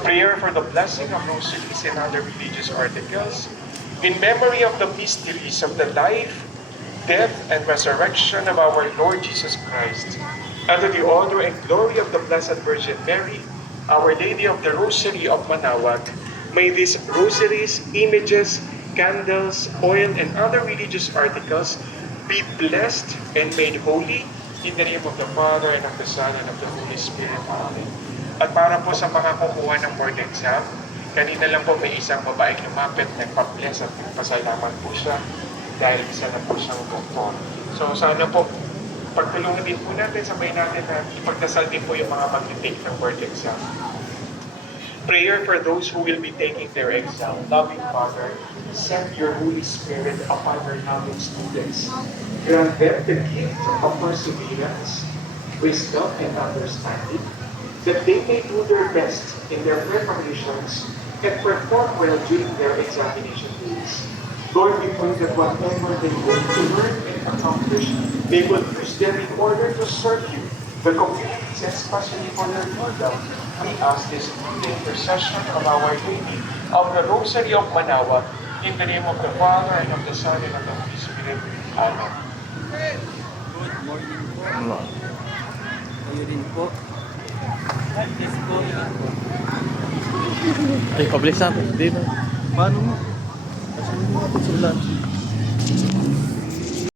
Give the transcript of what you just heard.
Prayer for the blessing of rosaries and other religious articles. In memory of the mysteries of the life, death, and resurrection of our Lord Jesus Christ, and to the honor and glory of the Blessed Virgin Mary, Our Lady of the Rosary of Manaoag, may these rosaries, images, candles, oil, and other religious articles be blessed and made holy in the name of the Father, and of the Son, and of the Holy Spirit. Amen. At para po sa mga kukuha ng board exam, kanina lang po may isang babaeng lumapit, nagpa-bless at nagpasalamat po siya dahil isa na po siyang doktor. So sana po, pagtulungan din po natin, sabay natin na ipagdasal din po yung mga mag-take ng board exam. Prayer for those who will be taking their exam. Loving Father, send your Holy Spirit upon your young students. Grant them the gift of perseverance, wisdom, and understanding, that they may do their best in their preparations and perform well during their examination days. Lord, we pray that whatever they hope to learn and accomplish, they will use them in order to serve you, the communities, and especially for their kingdom. We ask this through the intercession of Our Lady of the Rosary of Manaoag, in the name of the Father, and of the Son, and of the Holy Spirit. Amen. Good morning po. Kayo din po. Yes po. Ay, pabilis natin. Hindi na. Paano mo? Kasi hindi natin sa lunch.